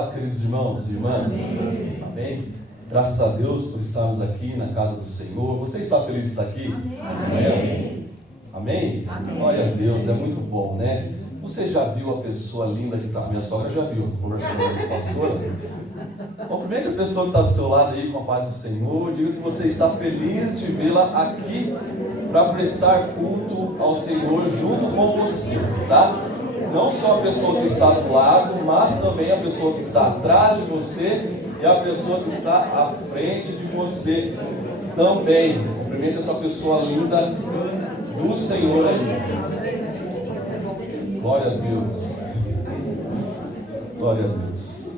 paz, queridos irmãos e irmãs. Amém. Amém. Graças a Deus por estarmos aqui na casa do Senhor. Você está feliz de estar aqui? Amém. Amém? Amém. Glória a Deus, é muito bom, né? Você já viu a pessoa linda que está? Minha sogra já viu, conversando com a pastora. Cumprimente a pessoa que está do seu lado aí com a paz do Senhor. Diga que você está feliz de vê-la aqui para prestar culto ao Senhor junto com você, tá? Não só a pessoa que está do lado, mas também a pessoa que está atrás de você e a pessoa que está à frente de você também. Cumprimente essa pessoa linda do Senhor aí. Glória a Deus. Glória a Deus.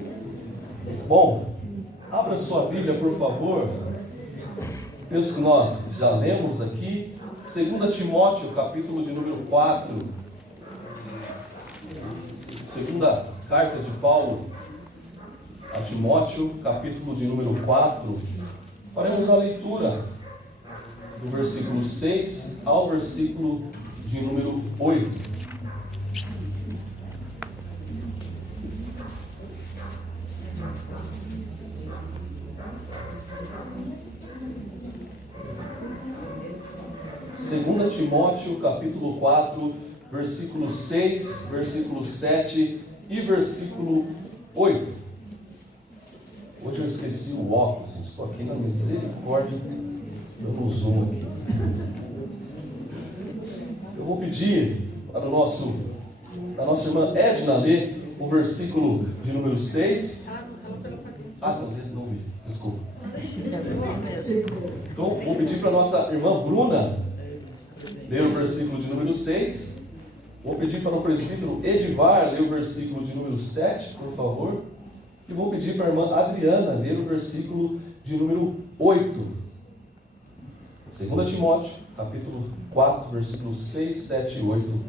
Bom, abra sua Bíblia, por favor. Texto que nós já lemos aqui, 2 Timóteo, capítulo de número 4. Segunda carta de Paulo a Timóteo, capítulo de número 4. Faremos a leitura do versículo 6 ao versículo de número 8. Segunda Timóteo, capítulo 4, versículo 6, versículo 7 e versículo 8. Hoje eu esqueci o óculos, estou aqui na misericórdia, dando um zoom aqui. Eu vou pedir para a nossa irmã Edna ler o versículo de número 6. Não vi, desculpa. Então vou pedir para a nossa irmã Bruna ler o versículo de número 6. Vou pedir para o presbítero Edivar ler o versículo de número 7, por favor. E vou pedir para a irmã Adriana ler o versículo de número 8. 2 Timóteo, capítulo 4, versículos 6, 7 e 8.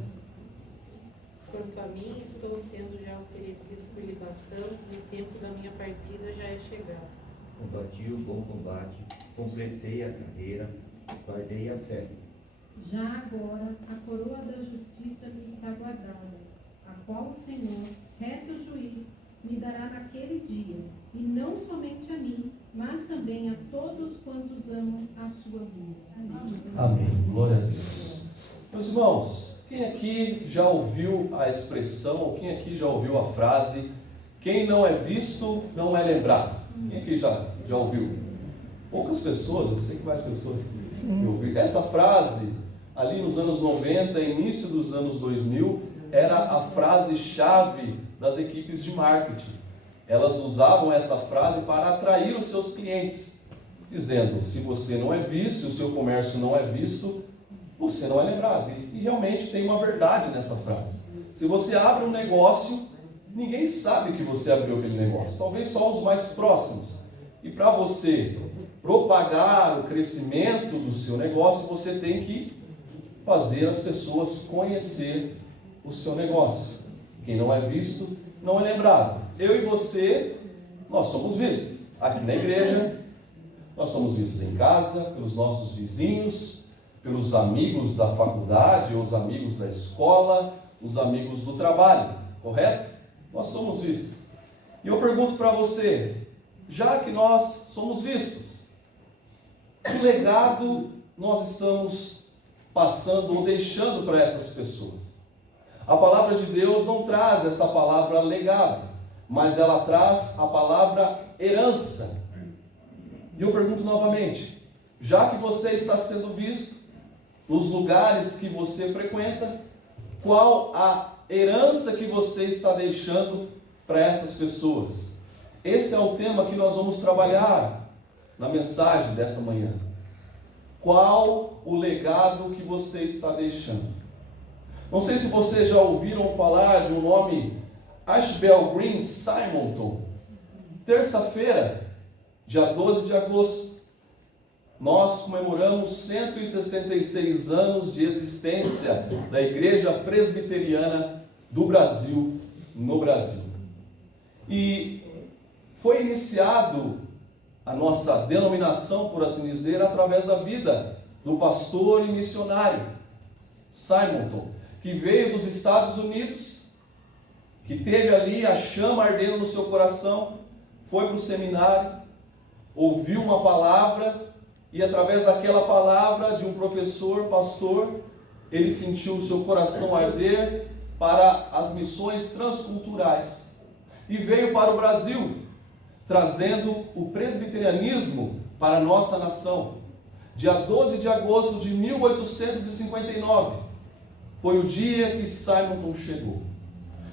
Quanto a mim, estou sendo já oferecido por libação, e o tempo da minha partida já é chegado. Combati o bom combate, completei a carreira, guardei a fé. Já agora a coroa da justiça me está guardada, a qual o Senhor, reto juiz, me dará naquele dia, e não somente a mim, mas também a todos quantos amam a sua vida. Amém. Amém. Glória a Deus. Meus irmãos, quem aqui já ouviu a expressão, quem aqui já ouviu a frase, quem não é visto, não é lembrado? Quem aqui já ouviu? Poucas pessoas, eu sei que mais pessoas que ouviram. Essa frase, ali nos anos 90, início dos anos 2000, era a frase-chave das equipes de marketing. Elas usavam essa frase para atrair os seus clientes, dizendo: se você não é visto, se o seu comércio não é visto, você não é lembrado. E realmente tem uma verdade nessa frase. Se você abre um negócio, ninguém sabe que você abriu aquele negócio, talvez só os mais próximos. E para você propagar o crescimento do seu negócio, você tem que fazer as pessoas conhecer o seu negócio. Quem não é visto, não é lembrado. Eu e você, nós somos vistos. Aqui na igreja, nós somos vistos em casa, pelos nossos vizinhos, pelos amigos da faculdade, ou os amigos da escola, os amigos do trabalho, correto? Nós somos vistos. E eu pergunto para você, já que nós somos vistos, que legado nós estamos passando ou deixando para essas pessoas? A palavra de Deus não traz essa palavra legado, mas ela traz a palavra herança. E eu pergunto novamente, já que você está sendo visto nos lugares que você frequenta, qual a herança que você está deixando para essas pessoas? Esse é o tema que nós vamos trabalhar na mensagem dessa manhã. Qual o legado que você está deixando? Não sei se vocês já ouviram falar de um nome, Ashbel Green Simonton. Terça-feira, dia 12 de agosto, nós comemoramos 166 anos de existência da Igreja Presbiteriana do Brasil, no Brasil. E foi iniciado a nossa denominação, por assim dizer, através da vida do pastor e missionário Simonton, que veio dos Estados Unidos que teve ali a chama ardendo no seu coração, foi para o seminário, ouviu uma palavra e através daquela palavra de um professor, pastor, ele sentiu o seu coração arder para as missões transculturais e veio para o Brasil, trazendo o presbiterianismo para a nossa nação. Dia 12 de agosto de 1859 foi o dia que Simonton chegou.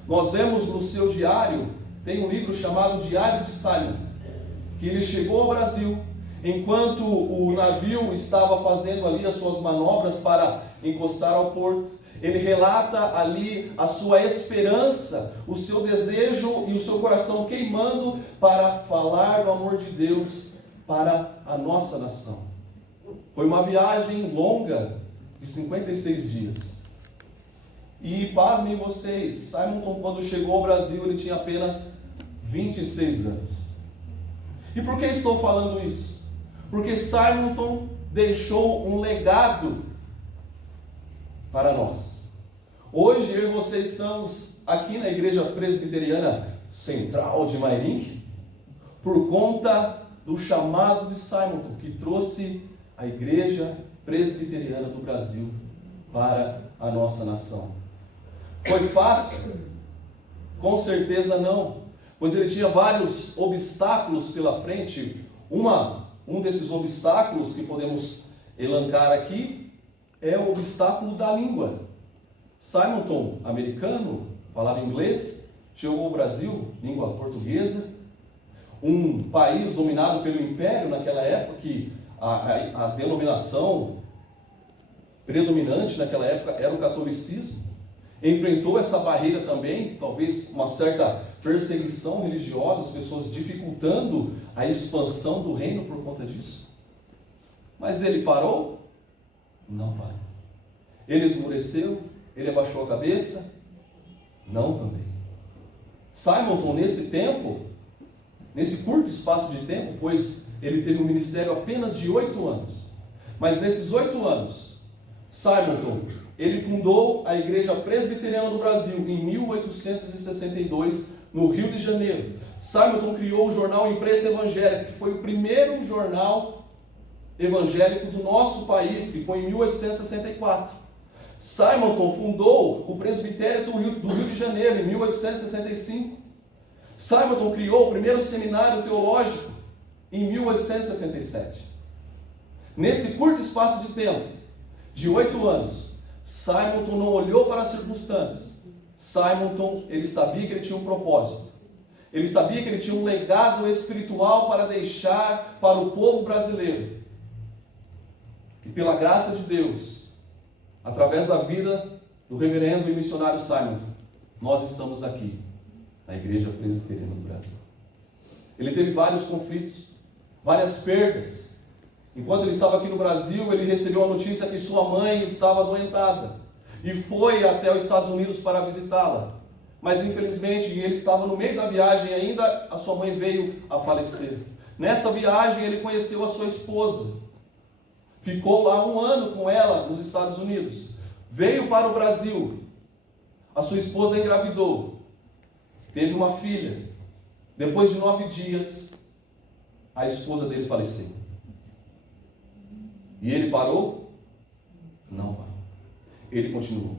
Nós vemos no seu diário, tem um livro chamado Diário de Simonton, que ele chegou ao Brasil, enquanto o navio estava fazendo ali as suas manobras para encostar ao porto. Ele relata ali a sua esperança, o seu desejo e o seu coração queimando para falar do amor de Deus para a nossa nação. Foi uma viagem longa de 56 dias. E pasmem vocês, Simonton, quando chegou ao Brasil, ele tinha apenas 26 anos. E por que estou falando isso? Porque Simonton deixou um legado para nós. Hoje eu e você estamos aqui na Igreja Presbiteriana Central de Mairim por conta do chamado de Simonton, que trouxe a Igreja Presbiteriana do Brasil para a nossa nação. Foi fácil? Com certeza não, pois ele tinha vários obstáculos pela frente. Um desses obstáculos que podemos elencar aqui é o obstáculo da língua. Simonton, americano, falava inglês, chegou ao Brasil, língua portuguesa, um país dominado pelo Império naquela época, que a denominação predominante naquela época era o catolicismo. Enfrentou essa barreira também, talvez uma certa perseguição religiosa, as pessoas dificultando a expansão do reino por conta disso. Mas ele parou? Não parou. Ele esmoreceu? Ele abaixou a cabeça? Não também. Simonton, nesse tempo, nesse curto espaço de tempo, pois ele teve um ministério apenas de 8 anos, mas nesses 8 anos, Simonton, ele fundou a Igreja Presbiteriana do Brasil em 1862, no Rio de Janeiro. Simonton criou o jornal Imprensa Evangélica, que foi o primeiro jornal evangélico do nosso país, que foi em 1864. Simonton fundou o Presbitério do Rio de Janeiro em 1865. Simonton criou o primeiro seminário teológico em 1867. Nesse curto espaço de tempo, de 8 anos, Simonton não olhou para as circunstâncias. Simonton, ele sabia que ele tinha um propósito. Ele sabia que ele tinha um legado espiritual para deixar para o povo brasileiro. E pela graça de Deus, através da vida do reverendo e missionário Simonton, nós estamos aqui, na Igreja Presbiteriana do Brasil. Ele teve vários conflitos, várias perdas. Enquanto ele estava aqui no Brasil, ele recebeu a notícia que sua mãe estava adoentada e foi até os Estados Unidos para visitá-la. Mas infelizmente, ele estava no meio da viagem ainda, a sua mãe veio a falecer. Nessa viagem, ele conheceu a sua esposa. Ficou lá 1 ano com ela nos Estados Unidos. Veio para o Brasil. A sua esposa engravidou. Teve uma filha. Depois de 9 dias, a esposa dele faleceu. E ele parou? Não parou. Ele continuou.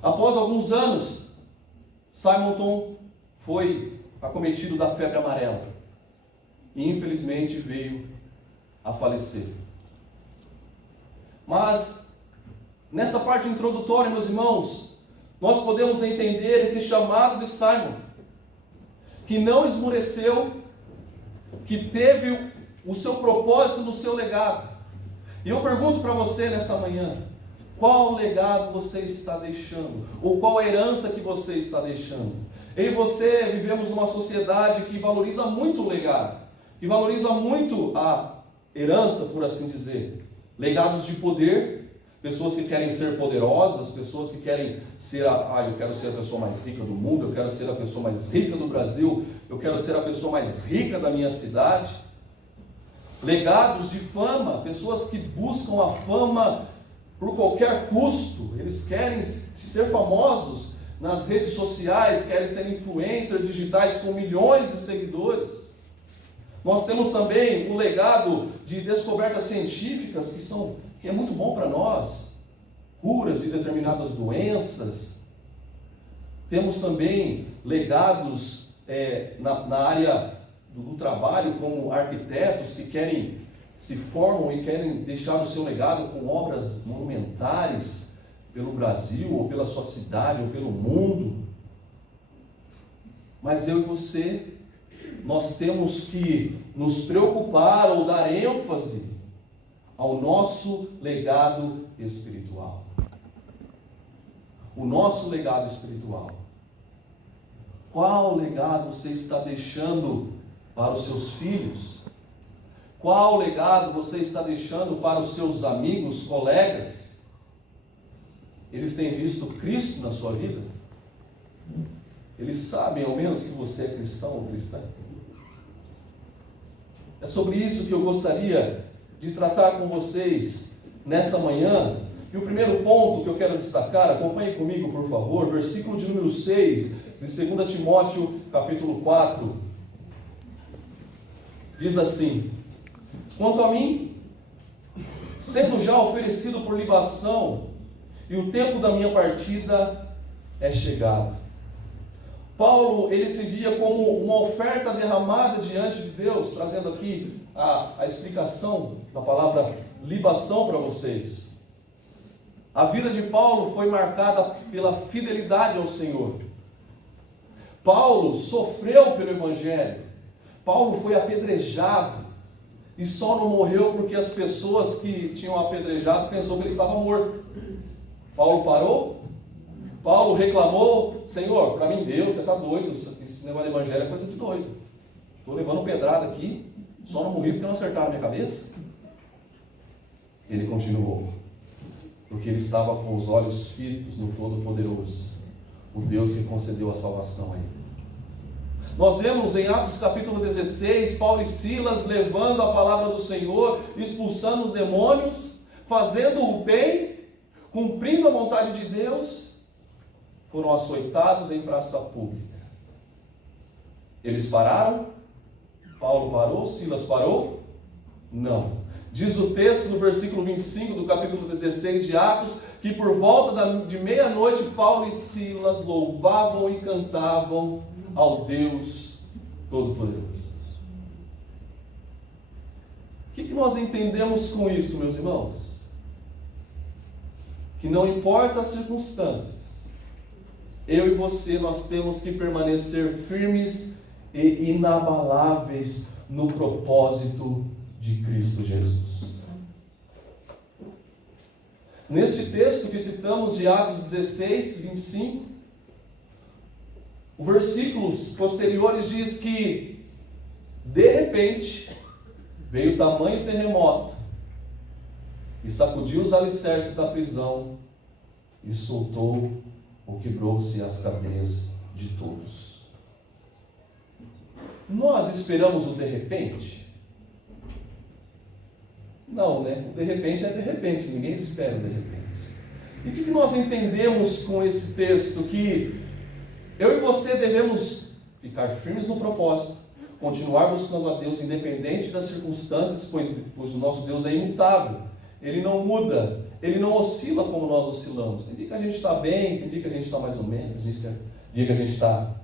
Após alguns anos, Simonton foi acometido da febre amarela. E infelizmente veio a falecer. Mas, nessa parte introdutória, meus irmãos, nós podemos entender esse chamado de Simon, que não esmoreceu, que teve o seu propósito no seu legado. E eu pergunto para você nessa manhã, qual legado você está deixando? Ou qual a herança que você está deixando? Eu e você vivemos numa sociedade que valoriza muito o legado, que valoriza muito a herança, por assim dizer. Legados de poder, pessoas que querem ser poderosas, pessoas que querem ser eu quero ser a pessoa mais rica do mundo, eu quero ser a pessoa mais rica do Brasil, eu quero ser a pessoa mais rica da minha cidade. Legados de fama, pessoas que buscam a fama por qualquer custo, eles querem ser famosos, nas redes sociais, querem ser influencers digitais com milhões de seguidores. Nós temos também um legado de descobertas científicas que é muito bom para nós, curas de determinadas doenças. Temos também legados na área do trabalho, como arquitetos que se formam e querem deixar o seu legado com obras monumentais pelo Brasil, ou pela sua cidade, ou pelo mundo. Mas eu e você, nós temos que nos preocupar ou dar ênfase ao nosso legado espiritual. O nosso legado espiritual. Qual legado você está deixando para os seus filhos? Qual legado você está deixando para os seus amigos, colegas? Eles têm visto Cristo na sua vida? Eles sabem ao menos que você é cristão ou cristã? É sobre isso que eu gostaria de tratar com vocês nessa manhã. E o primeiro ponto que eu quero destacar, acompanhe comigo por favor, versículo de número 6, de 2 Timóteo capítulo 4, diz assim: quanto a mim, sendo já oferecido por libação, e o tempo da minha partida é chegado. Paulo, ele se via como uma oferta derramada diante de Deus, trazendo aqui a explicação da palavra libação para vocês. A vida de Paulo foi marcada pela fidelidade ao Senhor. Paulo sofreu pelo Evangelho. Paulo foi apedrejado. E só não morreu porque as pessoas que tinham apedrejado pensou que ele estava morto. Paulo parou. Paulo reclamou: Senhor, para mim Deus, você está doido. Esse negócio de Evangelho é coisa de doido. Estou levando pedrada aqui. Só não morri porque não acertaram a minha cabeça. Ele continuou. Porque ele estava com os olhos fitos no Todo-Poderoso, o Deus que concedeu a salvação a ele. Nós vemos em Atos capítulo 16, Paulo e Silas levando a palavra do Senhor, expulsando demônios, fazendo o bem, cumprindo a vontade de Deus, foram açoitados em praça pública. Eles pararam? Paulo parou? Silas parou? Não. Diz o texto no versículo 25 do capítulo 16 de Atos, que por volta de meia-noite, Paulo e Silas louvavam e cantavam ao Deus Todo-Poderoso. O que nós entendemos com isso, meus irmãos? Que não importa as circunstâncias, eu e você, nós temos que permanecer firmes e inabaláveis no propósito de Cristo Jesus. Neste texto que citamos de Atos 16, 25, os versículos posteriores diz que, de repente, veio tamanho terremoto e sacudiu os alicerces da prisão e soltou ou quebrou-se as cadeias de todos. Nós esperamos o de repente? Não, né? De repente é de repente, ninguém espera de repente. E o que nós entendemos com esse texto? Que eu e você devemos ficar firmes no propósito, continuar buscando a Deus independente das circunstâncias, pois o nosso Deus é imutável, Ele não muda, Ele não oscila como nós oscilamos. Tem dia que a gente está bem, tem dia que a gente está mais ou menos, tem dia que a gente está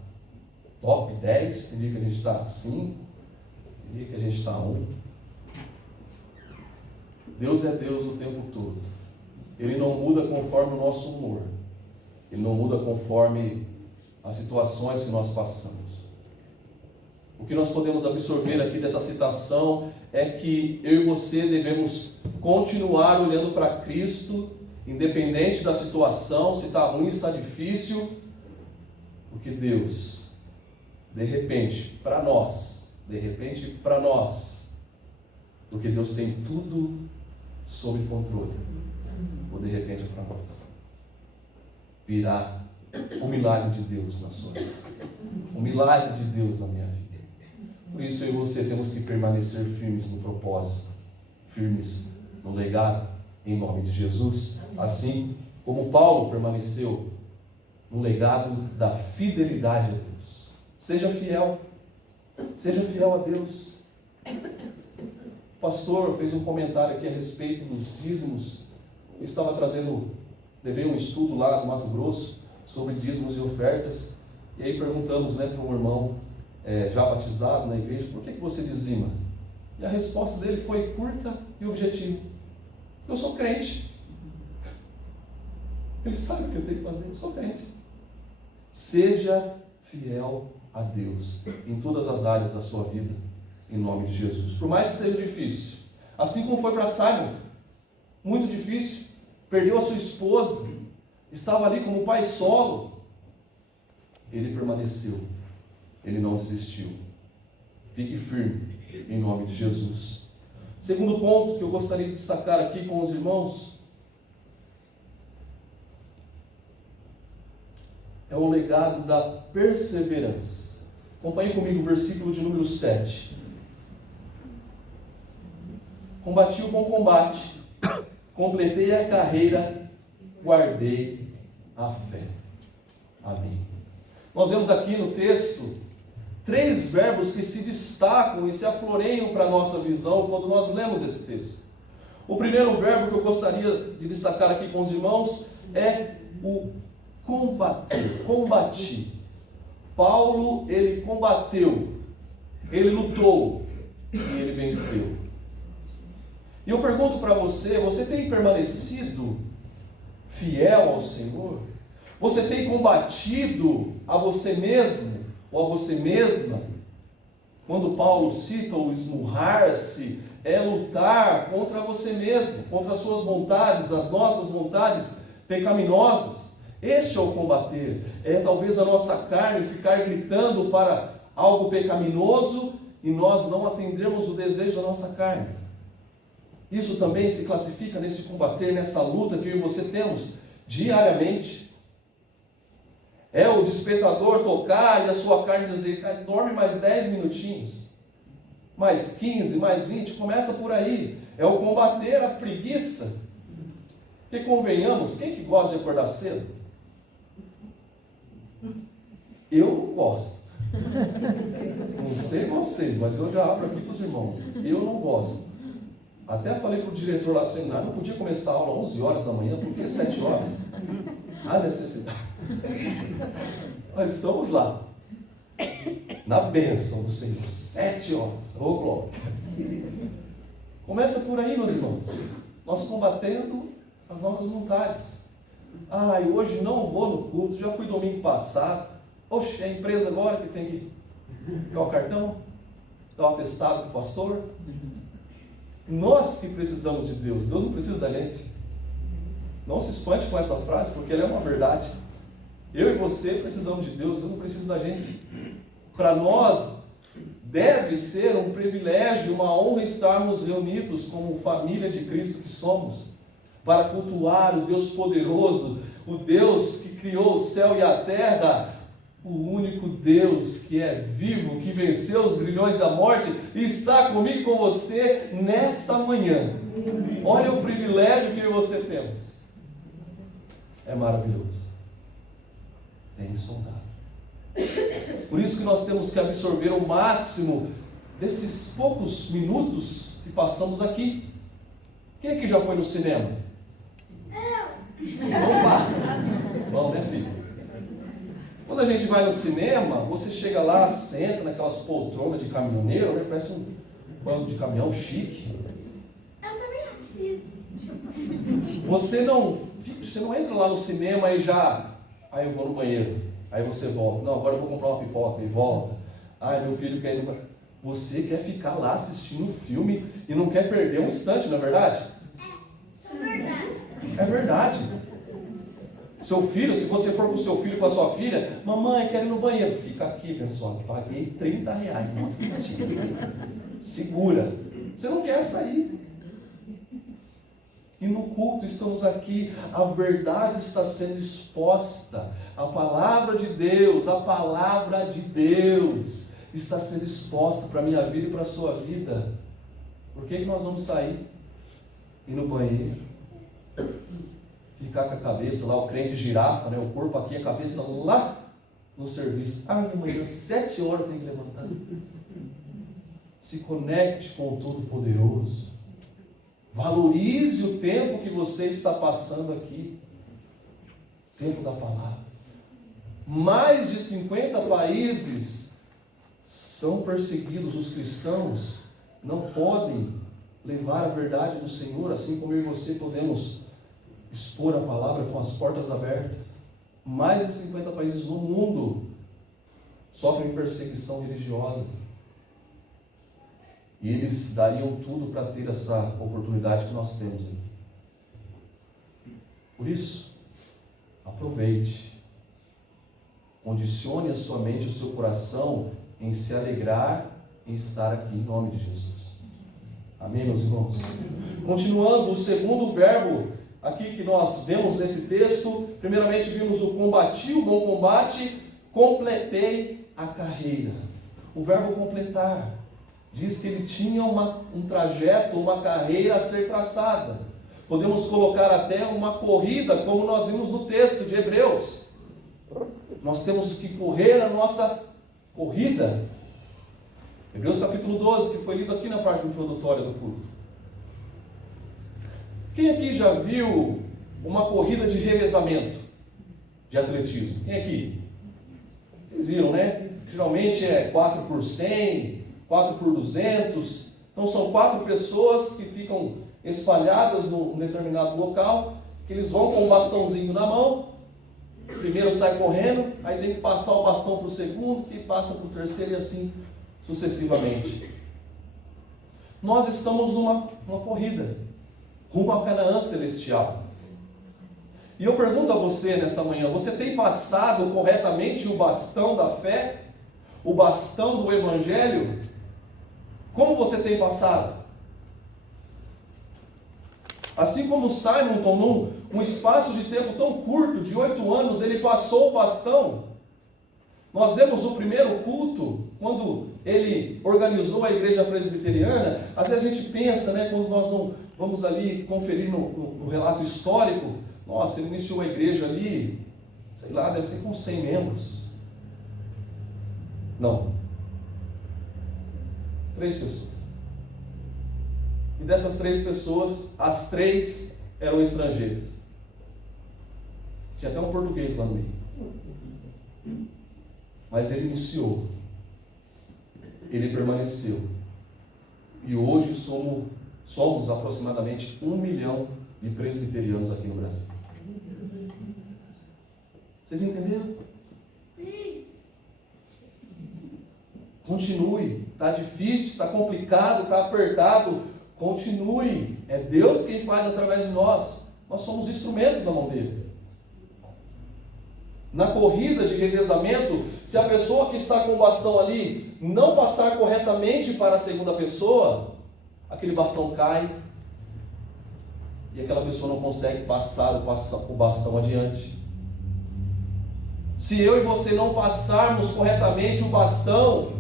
top 10, tem dia que a gente está 5, tem dia que a gente está 1. Deus é Deus o tempo todo. Ele não muda conforme o nosso humor. Ele não muda conforme as situações que nós passamos. O que nós podemos absorver aqui dessa citação é que eu e você devemos continuar olhando para Cristo, independente da situação, se está ruim, se está difícil, porque Deus, de repente, para nós, porque Deus tem tudo sob controle, ou de repente é para nós, virá o milagre de Deus na sua vida, o milagre de Deus na minha vida. Por isso eu e você temos que permanecer firmes no propósito, firmes no legado, em nome de Jesus, assim como Paulo permaneceu no legado da fidelidade a Deus. Seja fiel a Deus. O pastor fez um comentário aqui a respeito dos dízimos. Eu estava levei um estudo lá no Mato Grosso sobre dízimos e ofertas, e aí perguntamos, para um irmão já batizado na igreja, por que você dizima? E a resposta dele foi curta e objetiva: eu sou crente. Ele sabe o que eu tenho que fazer, eu sou crente. Seja fiel a Deus em todas as áreas da sua vida, em nome de Jesus. Por mais que seja difícil, assim como foi para Simon, muito difícil, perdeu a sua esposa, estava ali como pai solo, ele permaneceu, ele não desistiu. Fique firme em nome de Jesus. Segundo ponto que eu gostaria de destacar aqui com os irmãos é o legado da perseverança. Acompanhe comigo o versículo de número 7. Combati o bom combate, completei a carreira, guardei a fé. Amém. Nós vemos aqui no texto 3 verbos que se destacam e se afloreiam para a nossa visão quando nós lemos esse texto. O primeiro verbo que eu gostaria de destacar aqui com os irmãos é o combater, combati. Paulo, ele combateu, ele lutou e ele venceu. E eu pergunto para você, você tem permanecido fiel ao Senhor? Você tem combatido a você mesmo ou a você mesma? Quando Paulo cita o esmurrar-se, é lutar contra você mesmo, contra as suas vontades, as nossas vontades pecaminosas. Este é o combater, é talvez a nossa carne ficar gritando para algo pecaminoso e nós não atendermos o desejo da nossa carne. Isso também se classifica nesse combater, nessa luta que eu e você temos diariamente. É o despertador tocar e a sua carne dizer: dorme mais 10 minutinhos, mais 15, mais 20, começa por aí. É o combater a preguiça. Porque convenhamos, quem que gosta de acordar cedo? Eu não gosto. Não sei vocês, mas eu já abro aqui para os irmãos. Eu não gosto. Até falei para o diretor lá do seminário, não podia começar a aula às 11 horas da manhã, por que 7 horas? Há necessidade. Mas estamos lá, na bênção do Senhor, 7 horas. Ô glória. Começa por aí, meus irmãos. Nós combatendo as nossas vontades. Hoje não vou no culto, já fui domingo passado. Oxe, é a empresa agora que tem que pegar o cartão, dar o atestado para o pastor. Nós que precisamos de Deus, Deus não precisa da gente. Não se espante com essa frase, porque ela é uma verdade. Eu e você precisamos de Deus, Deus não precisa da gente. Para nós, deve ser um privilégio, uma honra estarmos reunidos como família de Cristo que somos, para cultuar o Deus poderoso, o Deus que criou o céu e a terra, o único Deus que é vivo, que venceu os grilhões da morte e está comigo e com você nesta manhã. Olha o privilégio que eu e você temos. É maravilhoso. É insondável. Por isso que nós temos que absorver o máximo desses poucos minutos que passamos aqui. Quem aqui já foi no cinema? Opa! Bom, né, filho? Quando a gente vai no cinema, você chega lá, senta naquelas poltronas de caminhoneiro, né? Parece um banco de caminhão chique. Eu também fiz. Você não entra lá no cinema e já... eu vou no banheiro. Aí você volta. Não, agora eu vou comprar uma pipoca e volta. Meu filho quer ir no banheiro. Você quer ficar lá assistindo um filme e não quer perder um instante, não é verdade? É verdade. É verdade. Seu filho, se você for com o seu filho, com a sua filha, mamãe, quero ir no banheiro. Fica aqui, pessoal, paguei R$30, não assisti. Segura. Você não quer sair. E no culto estamos aqui, a verdade está sendo exposta. A palavra de Deus está sendo exposta para a minha vida e para a sua vida. Por que nós vamos sair? Ir no banheiro? ficar com a cabeça lá, o crente girafa, né? O corpo aqui, a cabeça lá no serviço. Amanhã, 7 horas eu tenho que levantar. Se conecte com o Todo-Poderoso. Valorize o tempo que você está passando aqui. Tempo da palavra. Mais de 50 países são perseguidos. Os cristãos não podem levar a verdade do Senhor, assim como eu e você podemos expor a palavra com as portas abertas. Mais de 50 países no mundo sofrem perseguição religiosa. E eles dariam tudo para ter essa oportunidade que nós temos aqui. Por isso, aproveite. Condicione a sua mente, o seu coração em se alegrar em estar aqui, em nome de Jesus. Amém, meus irmãos? Continuando, o segundo verbo aqui que nós vemos nesse texto, primeiramente vimos o combati, o bom combate, completei a carreira. O verbo completar diz que ele tinha um trajeto, uma carreira a ser traçada. Podemos colocar até uma corrida, como nós vimos no texto de Hebreus. Nós temos que correr a nossa corrida. Hebreus capítulo 12, que foi lido aqui na parte introdutória do culto. Quem aqui já viu uma corrida de revezamento de atletismo? Quem aqui? Vocês viram, né? Geralmente é 4 por 100, 4 por 200. Então são 4 pessoas que ficam espalhadas num determinado local, que eles vão com um bastãozinho na mão. O primeiro sai correndo, aí tem que passar o bastão para o segundo, que passa para o terceiro e assim sucessivamente. Nós estamos numa corrida rumo a Canaã celestial. E eu pergunto a você nessa manhã, você tem passado corretamente o bastão da fé? O bastão do Evangelho? Como você tem passado? Assim como Simon tomou um espaço de tempo tão curto, de 8 anos, ele passou o bastão. Nós vemos o primeiro culto, quando ele organizou a igreja presbiteriana. Às vezes a gente pensa, né, quando nós não vamos ali conferir no relato histórico, nossa, ele iniciou a igreja ali, sei lá, deve ser com 100 membros. Não. 3 pessoas. E dessas 3 pessoas, as 3 eram estrangeiras. Tinha até um português lá no meio. Mas ele iniciou. Ele permaneceu. E hoje somos aproximadamente 1 milhão de presbiterianos aqui no Brasil. Vocês entenderam? Sim. Continue. Está difícil, está complicado, está apertado. Continue. É Deus quem faz através de nós. Nós somos instrumentos da mão dele. Na corrida de revezamento, se a pessoa que está com o bastão ali não passar corretamente para a segunda pessoa, aquele bastão cai e aquela pessoa não consegue passar o bastão adiante. Se eu e você não passarmos corretamente o bastão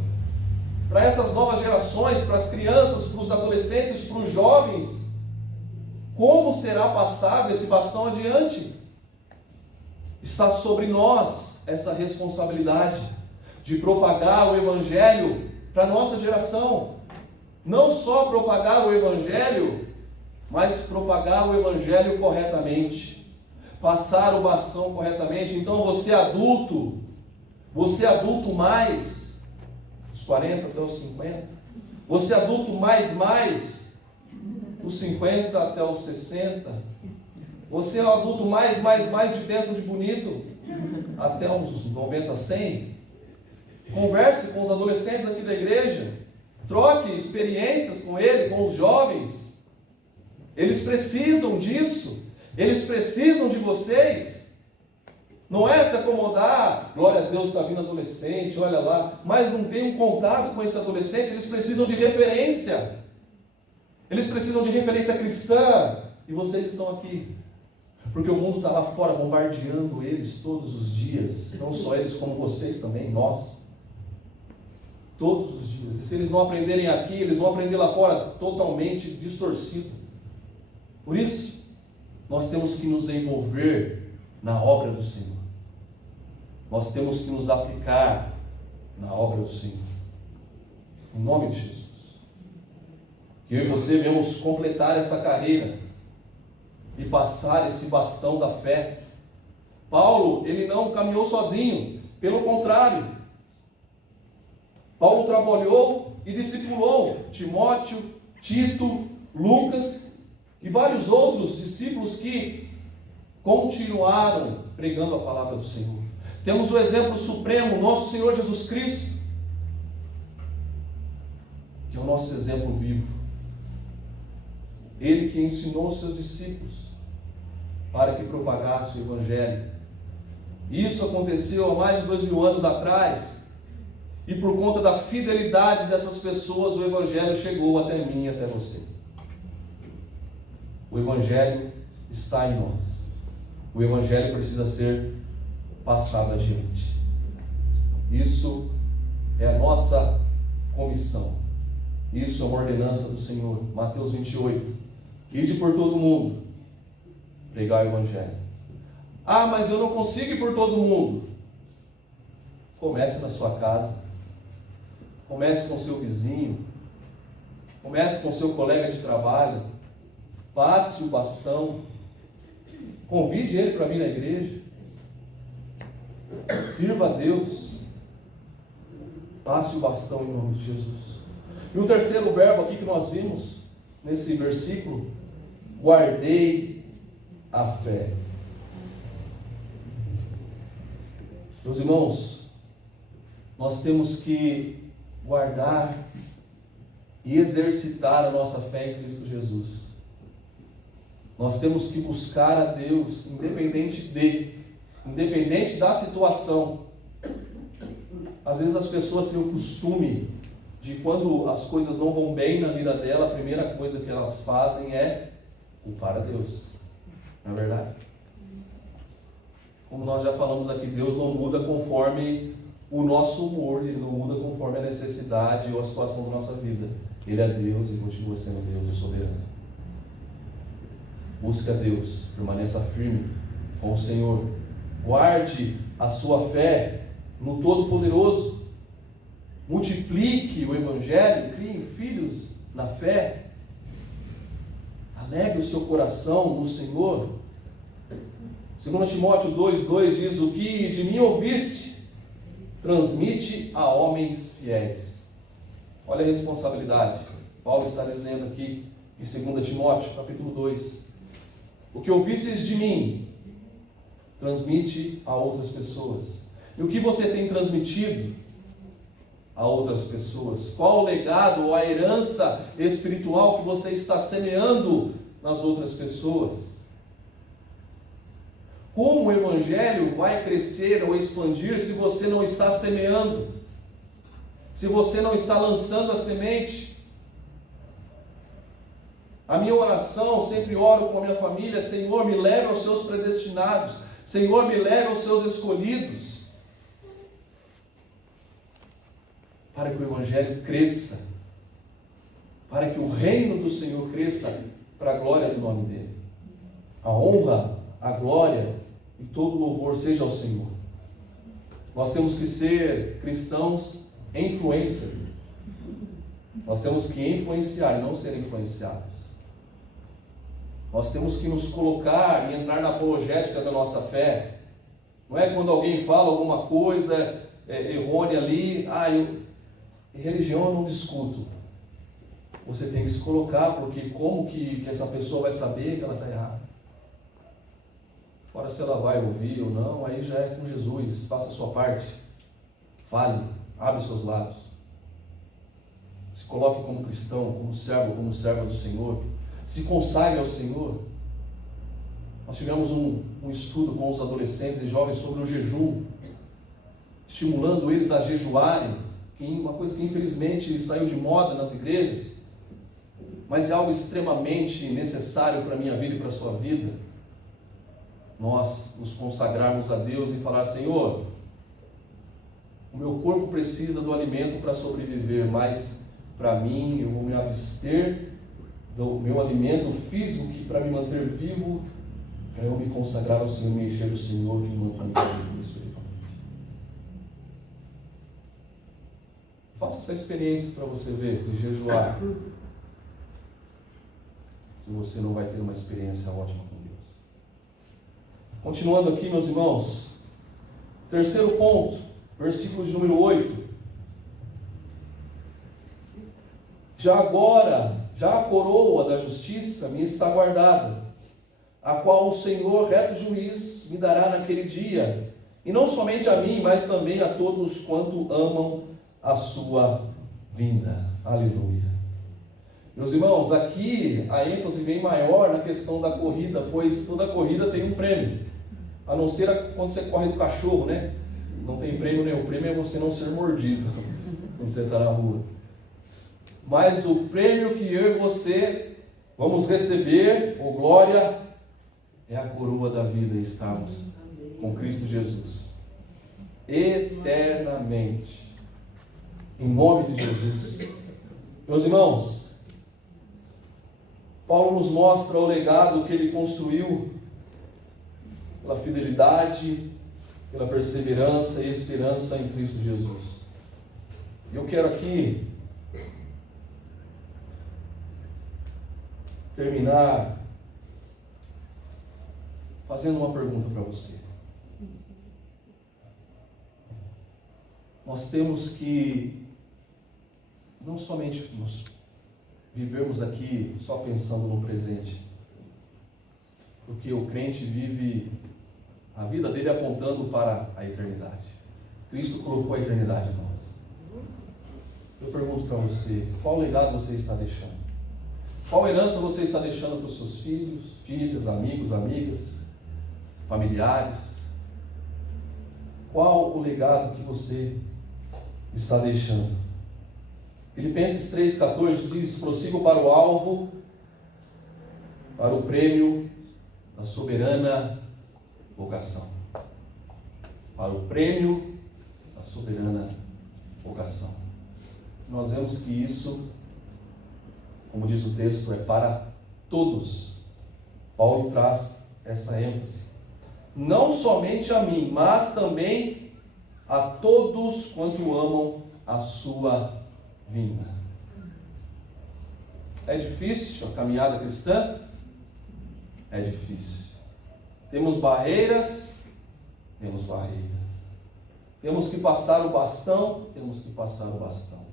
para essas novas gerações, para as crianças, para os adolescentes, para os jovens, como será passado esse bastão adiante? Está sobre nós essa responsabilidade de propagar o Evangelho para a nossa geração. Não só propagar o Evangelho, mas propagar o Evangelho corretamente. Passar o bastão corretamente. Então você adulto mais, dos 40 até os 50, você adulto mais, dos 50 até os 60, você é um adulto mais de bênção de bonito, até uns 90, 100. Converse com os adolescentes aqui da igreja. Troque experiências com ele, com os jovens. Eles precisam disso. Eles precisam de vocês. Não é se acomodar, glória a Deus, está vindo adolescente, olha lá. Mas não tem um contato com esse adolescente. Eles precisam de referência. Eles precisam de referência cristã. E vocês estão aqui. Porque o mundo está lá fora bombardeando eles todos os dias. Não só eles, como vocês também, nós. Todos os dias. E se eles não aprenderem aqui, eles vão aprender lá fora totalmente distorcido. Por isso, nós temos que nos envolver na obra do Senhor. Nós temos que nos aplicar na obra do Senhor. Em nome de Jesus. Que eu e você venhamos completar essa carreira e passar esse bastão da fé. Paulo, ele não caminhou sozinho, pelo contrário. Paulo trabalhou e discipulou Timóteo, Tito, Lucas e vários outros discípulos que continuaram pregando a palavra do Senhor. Temos o exemplo supremo, nosso Senhor Jesus Cristo, que é o nosso exemplo vivo. Ele que ensinou os seus discípulos para que propagasse o Evangelho. Isso aconteceu há mais de 2000 anos atrás, e por conta da fidelidade dessas pessoas, o Evangelho chegou até mim e até você. O Evangelho está em nós. O Evangelho precisa ser passado adiante. Isso é a nossa comissão. Isso é uma ordenança do Senhor. Mateus 28. Ide por todo mundo, pregar o Evangelho. Ah, mas eu não consigo ir por todo mundo. Comece na sua casa. Comece com seu vizinho. Comece com seu colega de trabalho. Passe o bastão. Convide ele para vir na igreja. Sirva a Deus. Passe o bastão em nome de Jesus. E o terceiro verbo aqui que nós vimos nesse versículo: guardei a fé. Meus irmãos, nós temos que guardar e exercitar a nossa fé em Cristo Jesus. Nós temos que buscar a Deus, independente da situação. Às vezes as pessoas têm o costume de, quando as coisas não vão bem na vida dela, a primeira coisa que elas fazem é culpar a Deus. Não é verdade? Como nós já falamos aqui, Deus não muda conforme o nosso humor, Ele não muda conforme a necessidade ou a situação da nossa vida. Ele é Deus e continua sendo Deus, o soberano. Busque a Deus, permaneça firme com o Senhor. Guarde a sua fé no Todo-Poderoso. Multiplique o Evangelho, crie filhos na fé. Alegre o seu coração no Senhor. 2 Timóteo 2,2 diz: o que de mim ouviste, transmite a homens fiéis. Olha a responsabilidade. Paulo está dizendo aqui em 2 Timóteo, capítulo 2. O que ouvistes de mim, transmite a outras pessoas. E o que você tem transmitido a outras pessoas? Qual o legado ou a herança espiritual que você está semeando nas outras pessoas? Como o Evangelho vai crescer ou expandir se você não está semeando? Se você não está lançando a semente? A minha oração, sempre oro com a minha família: Senhor, me leve aos seus predestinados. Senhor, me leve aos seus escolhidos. Para que o Evangelho cresça. Para que o reino do Senhor cresça para a glória do nome dEle. A honra, a glória e todo louvor seja ao Senhor. Nós temos que ser cristãos influencers. Nós temos que influenciar e não ser influenciados. Nós temos que nos colocar e entrar na apologética da nossa fé. Não é quando alguém fala alguma coisa errônea ali, religião eu não discuto. Você tem que se colocar, porque como que essa pessoa vai saber que ela está errada? Fora se ela vai ouvir ou não, aí já é com Jesus. Faça a sua parte. Fale, abre os seus lábios. Se coloque como cristão, como servo do Senhor. Se consagre ao Senhor. Nós tivemos um estudo com os adolescentes e jovens sobre o jejum, estimulando eles a jejuarem, uma coisa que infelizmente saiu de moda nas igrejas, mas é algo extremamente necessário para a minha vida e para a sua vida. Nós nos consagrarmos a Deus e falar: Senhor, o meu corpo precisa do alimento para sobreviver, mas para mim eu vou me abster do meu alimento físico, que para me manter vivo para eu me consagrar ao Senhor, me encher do Senhor e me manter espiritualmente. Faça essa experiência para você ver, de jejuar. Se você não vai ter uma experiência ótima com Deus. Continuando aqui, meus irmãos. Terceiro ponto, versículo de número 8. Já agora, já a coroa da justiça me está guardada, a qual o Senhor, reto juiz, me dará naquele dia, e não somente a mim, mas também a todos quanto amam a sua vinda. Aleluia. Meus irmãos, aqui a ênfase vem maior na questão da corrida, pois toda corrida tem um prêmio, a não ser quando você corre do cachorro, né? Não tem prêmio nenhum, o prêmio é você não ser mordido quando você está na rua. Mas o prêmio que eu e você vamos receber, oh glória, é a coroa da vida, e estarmos com Cristo Jesus eternamente, em nome de Jesus. Meus irmãos, Paulo nos mostra o legado que ele construiu pela fidelidade, pela perseverança e esperança em Cristo Jesus. Eu quero aqui terminar fazendo uma pergunta para você. Nós temos que não somente nos vivermos aqui só pensando no presente, porque o crente vive a vida dele apontando para a eternidade. Cristo colocou a eternidade em nós. Eu pergunto para você, qual legado você está deixando? Qual herança você está deixando para os seus filhos, filhas, amigos, amigas, familiares? Qual o legado que você está deixando? Filipenses 3,14 diz: prossigo para o alvo, para o prêmio da soberana vocação. Para o prêmio da soberana vocação. Nós vemos que isso, como diz o texto, é para todos. Paulo traz essa ênfase. Não somente a mim, mas também a todos quanto amam a sua vinda. É difícil a caminhada cristã? É difícil. Temos barreiras? Temos barreiras. Temos que passar o bastão? Temos que passar o bastão.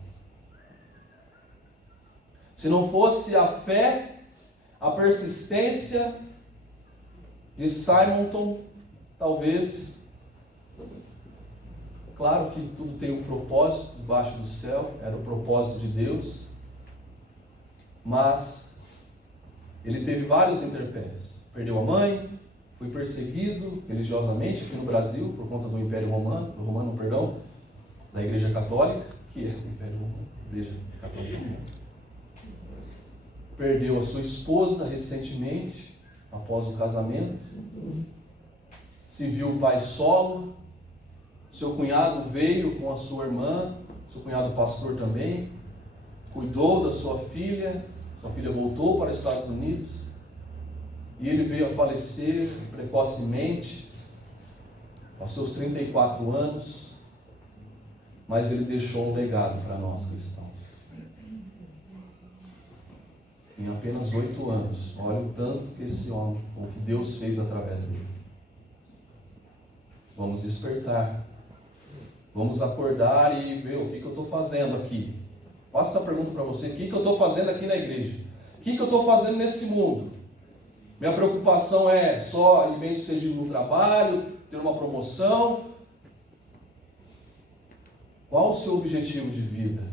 Se não fosse a fé, a persistência de Simonton, talvez, claro que tudo tem um propósito debaixo do céu, era o propósito de Deus, mas ele teve vários intempéries. Perdeu a mãe, foi perseguido religiosamente aqui no Brasil por conta do Império Romano, da Igreja Católica, que é o Império Romano, Igreja Católica Romana. Perdeu a sua esposa recentemente, após o casamento. Se viu pai solo. Seu cunhado veio com a sua irmã, seu cunhado pastor também, cuidou da sua filha voltou para os Estados Unidos, e ele veio a falecer precocemente, aos seus 34 anos, mas ele deixou um legado para nós cristãos. Em apenas 8 anos, olha o tanto que esse homem, o que Deus fez através dele. Vamos despertar, vamos acordar e ver o que eu estou fazendo aqui. Faça essa pergunta para você: o que eu estou fazendo aqui na igreja? O que eu estou fazendo nesse mundo? Minha preocupação é só ir bem sucedido no trabalho, ter uma promoção? Qual o seu objetivo de vida?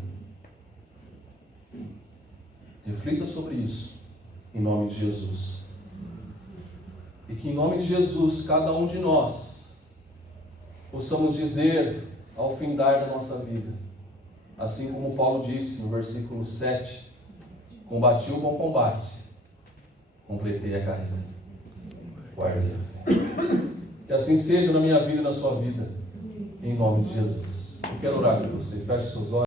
Reflita sobre isso, em nome de Jesus. E que em nome de Jesus, cada um de nós possamos dizer ao findar da nossa vida, assim como Paulo disse no versículo 7, combati o bom combate, completei a carreira, guardei a fé. Que assim seja na minha vida e na sua vida, em nome de Jesus. Eu quero orar por você, feche seus olhos.